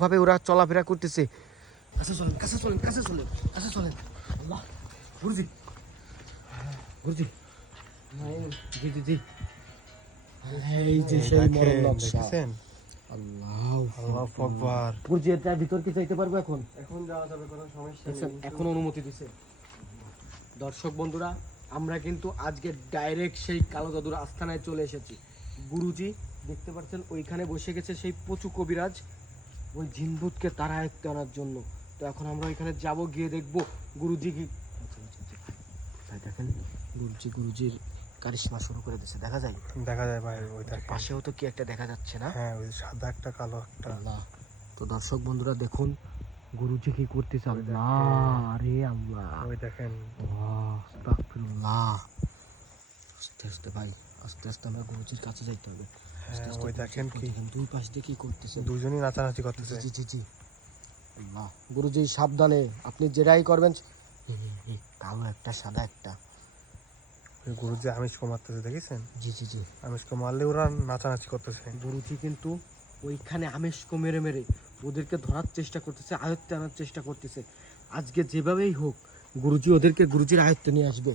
ভাবে ওরা চলাফেরা করতেছে। কাছে চলেন, কাছে চলেন, কাছে চলেন, কাছে চলেন। আল্লাহ, গুরুজি, গুরুজি, জি জি জি, এই যে সেই মরণ নকশা। আল্লাহ আকবার। গুরুজি, এটার ভিতর কি যাইতে পারবো এখন? এখন যাওয়া যাবে, কোনো সমস্যা নেই। এখন অনুমতি দিছে। দর্শক বন্ধুরা, আমরা কিন্তু আজকে ডাইরেক্ট সেই কালো জাদুর আস্থানায় চলে এসেছি। গুরুজি দেখতে পাচ্ছেন ওইখানে বসে গেছে সেই পচু কবিরাজ, ওই জিনভূতকে তারা আয়ত্তে আনার জন্য। তো এখন আমরা ওইখানে যাব, গিয়ে দেখবো গুরুজি কি ভাই। দেখেন গুরুজির কারিশমা শুরু করে দিয়েছে, দেখা যায় ভাই। ওই পাশেও তো কি একটা দেখা যাচ্ছে না? হ্যাঁ, ওই সাদা একটা কালো একটা। আল্লাহ। তো দর্শক বন্ধুরা দেখুন গুরুজি কি করতেছে। আল্লাহ, আরে আল্লাহ, ওই দেখেন। আস্তাগফিরুল্লাহ। আস্তে আস্তে ভাই, আস্তে আস্তে আমরা গুরুজির কাছে যাইতে হবে। হ্যাঁ, ওই দেখেন কি দুই পাশ দিয়ে কি করতেছে, দুজনই নাচানাচি করতেছে। জি জি জি। আল্লাহ, গুরুজি সাবধানে, আপনি যেটাই করবেন। কালো একটা সাদা একটা। ওই গুরুজি আমিষকে মারতেছে, দেখেছেন? জি জি জি। আমিষকে মারলে ওরা নাচানাচি করতেছে। গুরুজি কিন্তু ওইখানে আমিষকে মেরে মেরে ওদেরকে ধরার চেষ্টা করতেছে, আয়ত্তে আনার চেষ্টা করতেছে। আজকে যেভাবেই হোক গুরুজি ওদেরকে গুরুজির আয়ত্তে নিয়ে আসবে।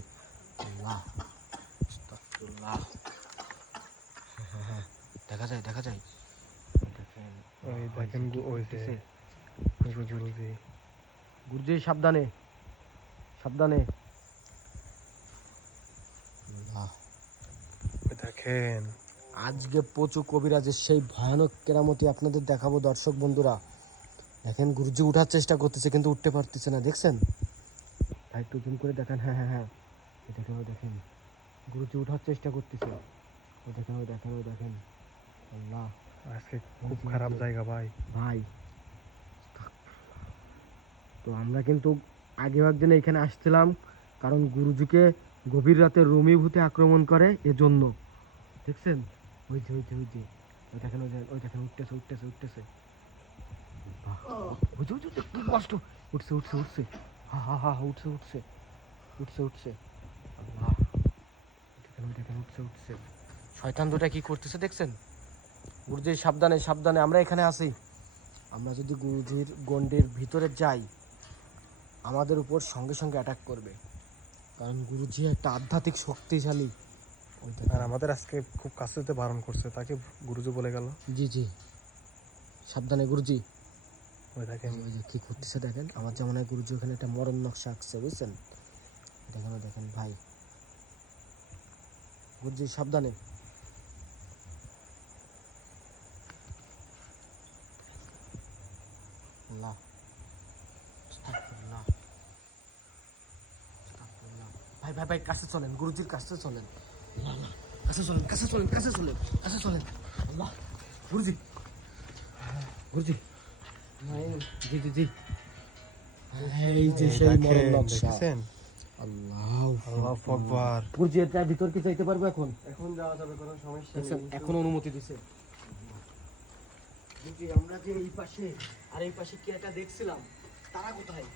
আল্লাহ, আস্তাগফিরুল্লাহ। হ্যাঁ, দেখা যায়, দেখা যায়। ওই দেখেন ওই যে গুরুজি। গুরুজি সাবধানে, সাবধানে। ওই দেখেন আজকে পচু কবিরাজের সেই ভয়ানক কেরামতি আপনাদের দেখাবো দর্শক বন্ধুরা। দেখেন গুরুজি উঠার চেষ্টা করতেছে কিন্তু উঠতে পারতেছে না, দেখছেন? ভাই একটু জুম করে দেখেন। হ্যাঁ হ্যাঁ হ্যাঁ, দেখেন, ওই দেখেন গুরুজি উঠার চেষ্টা করতেছে। ওই দেখেন, ওই দেখেন, ওই দেখেন। আল্লাহ, আজকে খুব খারাপ জায়গা ভাই। ভাই তো আমরা কিন্তু আগেও একদিন এখানে আসছিলাম, কারণ গুরুজিকে গভীর রাতে রুমিভূতে আক্রমণ করে এজন্য, দেখছেন? ওই যে ওই যে ওই যে ওই দেখেন, ওই যে ওই দেখেন, উঠতেছে উঠতেছে উঠতেছে। ওই যে ওই যে কি কষ্ট, উঠছে উঠছে উঠছে। হা হা হা, উঠছে উঠছে উঠছে উঠছে। আল্লাহ, দেখেন, ওই দেখেন, উঠছে উঠছে। শয়তান দুটা কি করতেছে দেখছেন? গুরুজি সাবধানে, সাবধানে, আমরা এখানে আছি। আমরা যদি গুরুজির গণ্ডির ভিতরে যাই আমাদের উপর সঙ্গে সঙ্গে অ্যাটাক করবে, কারণ গুরুজি একটা আধ্যাত্মিক শক্তিশালী। আর আমাদের আজকে খুব কাছে যেতে বারণ করছে, তাকে গুরুজি বলে গেল। জি জি, সাবধানে গুরুজি। ওই দেখেন ওই যে কি করতেছে দেখেন। আমার যেমন হয় গুরুজি ওখানে একটা মরণ নকশা আঁকছে, বুঝছেন? দেখেন, ওই দেখেন ভাই। গুরুজি সাবধানে। আল্লাহ, আস্তাগফিরুল্লাহ, আস্তাগফিরুল্লাহ। ভাই ভাই ভাই, কাছে চলেন, গুরুজির কাছে চলেন। আল্লাহ, আল্লাহ, কাছে চলেন, কাছে চলেন, কাছে চলেন, কাছে চলেন। আল্লাহ, গুরুজি, গুরুজি, জি জি জি, এই যে সেই মরণ নকশা। দেখেছেন? আল্লাহ আকবার। গুরুজি, এটার ভিতর কি যাইতে পারবো এখন? এখন যাওয়া যাবে, কোনো সমস্যা দেখছেন, নেই। এখন অনুমতি দিছে। গুরুজি, আমরা যে এই পাশে আর এই পাশে কি একটা দেখছিলাম, তারা কোথায়?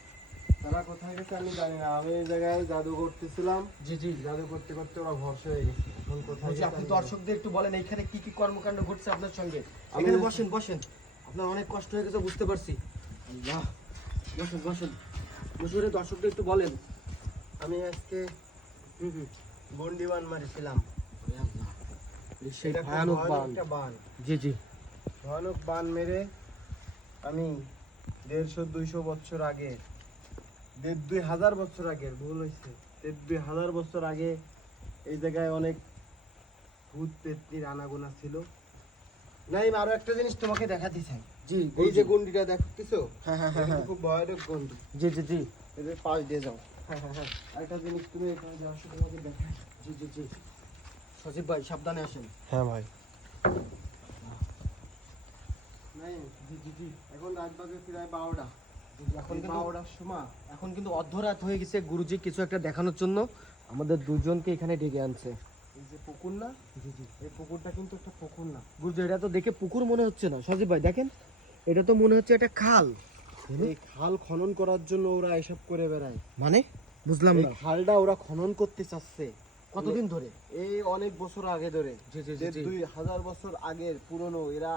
তারা কোথায় গেছে আমি জানি না। আমি এই জায়গায় জাদু করতেছিলাম, জি জি। জাদু করতে করতে ওরা ভরসা হয়ে গেছে। এখন কোথায় গুরুজি, গেছে আপনি আমি জানি না। দর্শকদের একটু বলেন এইখানে কি কি কর্মকাণ্ড ঘটছে আপনার সঙ্গে। আমি- এখানে বসেন, বসেন, আপনার অনেক কষ্ট হয়ে গেছে বুঝতে পারছি। আল্লাহ, বসেন বসেন, বসে দর্শকদের একটু বলেন। আমি আজকে হুম হুম। গন্ডিবান মারিছিলাম। ওরে আল্লাহ, এই সেই এটা খুব ভয়ানক ভয়ানক বান। একটা বান। জি জি। ভয়ানক বান মেরে আমি 150-200 বছর আগে, 1,500 বছর আগের, ভুল হয়েছে, 1,500 বছর আগে এই জায়গায় অনেক ভূত পেত্নির আনাগোনা ছিল। নাই, আরো একটা জিনিস তোমাকে দেখাতে চাই। জি, এই যে গন্ডিটা দেখতেছো, হ্যাঁ হ্যাঁ হ্যাঁ হ্যাঁ, খুব ভয়ানক গন্ডি। জি জি জি, এদের পাশ দিয়ে যাও। হ্যাঁ হ্যাঁ হ্যাঁ, আরেকটা জিনিস, তুমি এখানে যাওয়ার সময় তোমাকে দেখাই। জি জি জি। সজীব ভাই সাবধানে আসেন। হ্যাঁ ভাই। নাই, জি জি জি। এখন রাত বাজে প্রায় 12টা। এখন কিন্তু 12টার সময় এখন কিন্তু অর্ধরাত হয়ে গেছে। গুরুজি কিছু একটা দেখানোর জন্য আমাদের দুজনকে এখানে ডেকে আনছে। এই যে পুকুর না, জি জি। এই পুকুরটা কিন্তু একটা পুকুর না। গুরুজি, এটা তো দেখে পুকুর মনে হচ্ছে না। সজীব ভাই দেখেন, এটা তো মনে হচ্ছে একটা খাল। এই খাল খনন করার জন্য ওরা এসব করে বেড়ায়। মানে বুঝলাম এই না। খালটা ওরা খনন করতে চাচ্ছে কতদিন ধরে? এই অনেক বছর আগে ধরে। জি জি জি যে জি। 2,000 বছর আগের পুরনো, এরা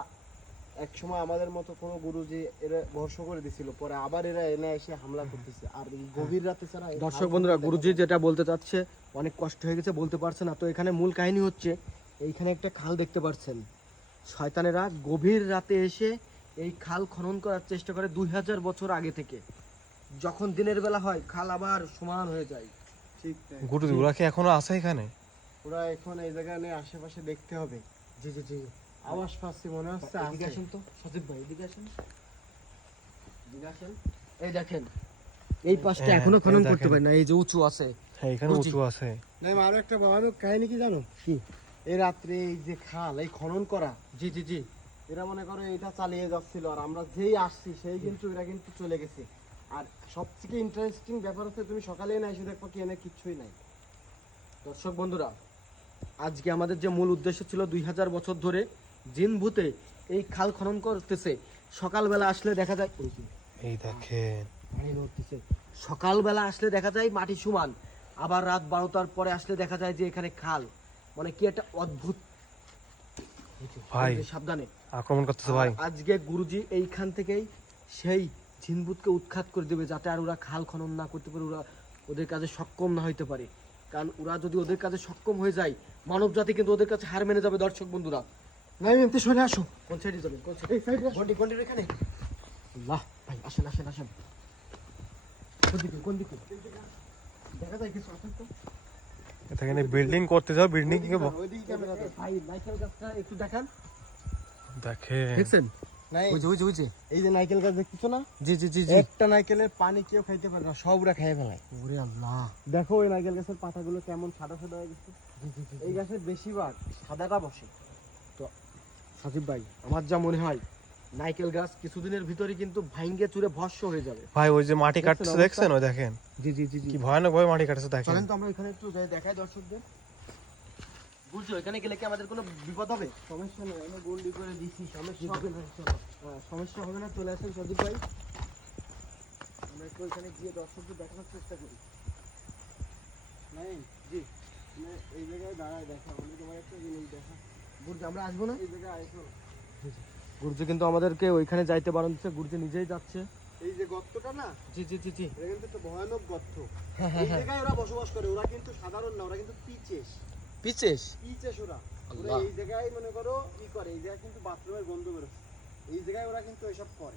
এক সময় আমাদের মতো কোনো গুরুজি এরা ধ্বংস করে দিছিল, পরে আবার এরা এনে এসে হামলা করতেছে। আর এই গভীর রাতে ছাড়া এই দর্শক খাল বন্ধুরা, দেখা গুরুজি যায় না। যেটা বলতে চাচ্ছে, অনেক কষ্ট হয়ে গেছে, বলতে পারছে না। তো এখানে মূল কাহিনী হচ্ছে, এইখানে একটা খাল দেখতে পাচ্ছেন, শয়তানেরা গভীর রাতে এসে এই খাল খনন করার চেষ্টা করে 2000 বছর আগে থেকে। যখন দিনের বেলা হয় খাল আবার সমান হয়ে যায়। ঠিক তাই। গুরুজি ওরা কি এখনো আছে এখানে? ওরা এখন এই জায়গা নিয়ে আশেপাশে দেখতে হবে। জি জি জি, আওয়াজ পাচ্ছি, মনে হচ্ছে এদিকে আছে। আসেন তো সজীব ভাই, এদিকে আসেন, এদিকে আসেন। এই দেখেন, এই পাশটা হ্যাঁ, এখনো এই খনন করতে দেখেন। পারে না, এই যে উঁচু আছে। হ্যাঁ এখানে গুরুজি। উঁচু আছে। না, আরো একটা ভয়ানক কাহিনী কি জানো? কি? এই রাত্রে এই যে খাল এই খনন করা, জি জি জি, এরা মনে করো এটা চালিয়ে যাচ্ছিল, আর আমরা যেই আসছি সেই কিন্তু এরা কিন্তু চলে গেছে। আর সবথেকে ইন্টারেস্টিং ব্যাপার হচ্ছে, তুমি সকালে না এসে দেখো কি এনে কিচ্ছুই নাই। দর্শক বন্ধুরা, আজকে আমাদের যে মূল উদ্দেশ্য ছিল 2000 বছর ধরে জিন ভূতে এই খাল খনন করতেছে। সকালবেলা আসলে দেখা যায়, ওই যে এই দেখেন পানি নড়তেছে। সকালবেলা আসলে দেখা যায় মাটি সমান, আবার রাত 12টার পরে আসলে দেখা যায় যে এখানে খাল। মানে কি একটা অদ্ভুত। এই যে, ভাই। এই যে সাবধানে। আক্রমণ করতেছে ভাই। আর আজকে গুরুজি এইখান থেকেই সেই জিনভূতকে উৎখাত করে দেবে, যাতে আর ওরা খাল খনন না করতে পারে, ওরা ওদের কাজে সক্ষম না হইতে পারে। কারণ ওরা যদি ওদের কাজে সক্ষম হয়ে যায়, মানব জাতি কিন্তু ওদের কাছে হার মেনে যাবে। দর্শক বন্ধুরা, নাই, এমনি সরে আসো। কোন সাইডে যাবেন? কোন এই সাইডে আসো। সাইডে? গন্ডির এখানে। আল্লাহ ভাই, আসেন আসেন আসেন। কোন দিকে কোন দিকে? দেখা যায় কিছু? আসেন তো। এখানে বিল্ডিং করতে যাও, বিল্ডিং কে ওইদিকে ক্যামেরা দাও। ভাই নাইকেল গাছটা একটু দেখান। দেখেন। দেখছেন? নাই, ওই যে ওই যে ওই যে। এই যে নারকেল গাছ দেখতেছো না? জি জি জি জি। একটা নারকেলের পানি কেউ খাইতে পারে না, সব ওরা খেয়ে ফেলায়। ওরে আল্লাহ। দেখো ওই নারকেল গাছের পাতাগুলো কেমন সাদা সাদা হয়ে গেছে। জি জি জি। এই গাছের বেশিরভাগ সাদাটা বসে। সাজিব ভাই, আমার যা মনে হয় নাইকেল গাছ কিছুদিনের ভিতরে কিন্তু ভাঙ্গে চুরে ভস্ম হয়ে যাবে। ভাই ওই যে মাটি দেখছেন কাটছে, অবস্থা? দেখছেন? ওই দেখেন জি জি জি জি। কি ভয়ানক ভাবে মাটি কাটছে, দেখেন। চলেন তো আমরা এখানে একটু যাই, দেখাই দর্শকদের। বুঝছো, এখানে গেলে কি আমাদের কোনো বিপদ হবে? সমস্যা নেই, আমি গন্ডি করে দিচ্ছি, সমস্যা হবে না। সমস্যা হবে না, চলে আসেন সজিব ভাই। আমরা একটু ওইখানে গিয়ে দর্শকদের দেখানোর চেষ্টা করি। নাই, জি তুমি এই জায়গায় দাঁড়ায় দেখা, আমি তোমার একটা জিনিস দেখা। গুরুজি, আমরা আসবো না? এই জায়গায় আইসো। গুরুজি কিন্তু আমাদেরকে ওইখানে যাইতে বারণ দিচ্ছে, গুরুজি নিজেই যাচ্ছে। এই যে গর্তটা না, জি জি জি জি। এটা কিন্তু একটা ভয়ানক গর্ত। হ্যাঁ এই হ্যাঁ হ্যাঁ। জায়গায় ওরা বসবাস করে। ওরা কিন্তু সাধারণ না, ওরা কিন্তু পিচেস। পিচেস। পিচেস ওরা। ওরা আল্লাহ। এই জায়গায় মনে করো ই করে, এই জায়গায় কিন্তু বাথরুমের গন্ধ বেরোচ্ছে। এই জায়গায় ওরা কিন্তু এসব করে।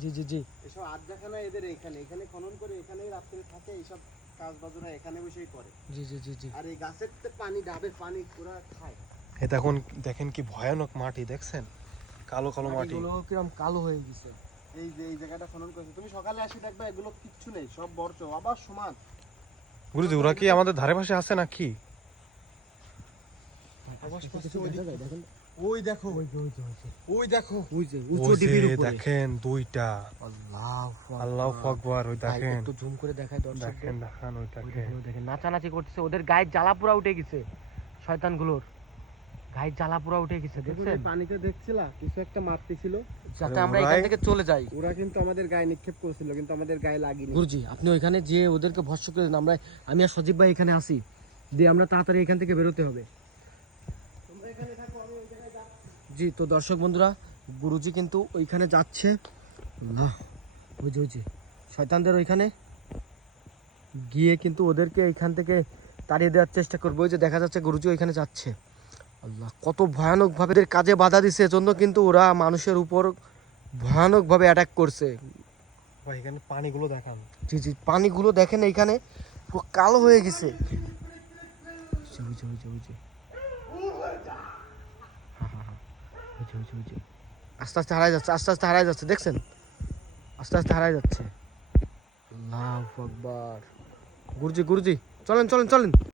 জি জি জি। এসব আড্ডাখানা এদের এখানে, এখানে খনন করে এখানেই রাত্রে থাকে, এইসব কাজ বাজরা এখানে বসেই করে। জি জি জি জি। আর এই গাছের তো পানি, ডাবের পানি ওরা খায়। এই দেখুন, দেখেন কি ভয়ানক মাটি, দেখছেন? কালো কালো মাটি। মাটিগুলো কিরম কালো হয়ে গেছে। এই যে এই জায়গাটা খনন করেছে, তুমি সকালে আসি দেখবে এগুলো কিচ্ছু নেই, সব বর্জ্য, আবার সমান। গুরুজি ওরা কি আমাদের ধারে পাশে আছে নাকি? আওয়াজ কিছু পাচ্ছি কিছু ওই দেখা দিকে। যায়, দেখেন। ওই দেখো, ওই যে ওই যে ওই যে। ওই দেখো। ওই যে ওই উঁচু যে টিভির উপরে। দেখেন দুইটা। আল্লাহু আল্লাহু আকবার, ওই ভাই, দেখেন। একটু জুম করে দেখায় দর্শকদের। দেখেন দেখান, ওই ওই দেখেন। দেখেন, ওই দেখেন, নাচানাচি করতেছে, ওদের গায়ে জ্বালা পোড়া উঠে গেছে। শয়তানগুলোর গায়ে জ্বালা পোড়া উঠে গেছে, দেখুন, দেখছেন? এই পানিতে দেখছিলা কিছু একটা মারতেছিল, যাতে আরে আমরা এখান ওরাই- থেকে চলে যাই। ওরা কিন্তু আমাদের গায়ে নিক্ষেপ করেছিল, কিন্তু আমাদের গায়ে লাগেনি। গুরুজি, আপনি ওইখানে যে ওদেরকে ভস্ম করে দিন। আমি আর সজীব ভাই এখানে আসি, দিয়ে আমরা তাড়াতাড়ি এখান থেকে বেরোতে হবে। তোমরা এখানে থাকো, আমি ওই জায়গায় যাচ্ছি। জি, তো দর্শক বন্ধুরা, গুরুজি কিন্তু ওইখানে যাচ্ছে। না, ওই যে শয়তানদের ওইখানে গিয়ে কিন্তু ওদেরকে এখান থেকে তাড়িয়ে দেওয়ার চেষ্টা করবো। ওই যে দেখা যাচ্ছে গুরুজি ওইখানে যাচ্ছে। আল্লাহ, কত ভয়ানকভাবে এদের কাজে বাধা দিচ্ছে, এজন্য কিন্তু ওরা মানুষের উপর ভয়ানকভাবে অ্যাটাক করছে। ভাই এখানে পানিগুলো দেখান। জি জি, পানিগুলো দেখেন এইখানে পুরো কালো হয়ে গেছে। ওই যে, ওই যে, ওই যে, ওই যে। হ্যাঁ হ্যাঁ হ্যাঁ, ওই যে, ওই যে, ওই যে। আস্তে আস্তে হারাই যাচ্ছে, আস্তে আস্তে হারাই যাচ্ছে, দেখছেন? আস্তে আস্তে হারাই যাচ্ছে। আল্লাহু আকবার। গুরুজি গুরুজি, চলেন চলেন চলেন।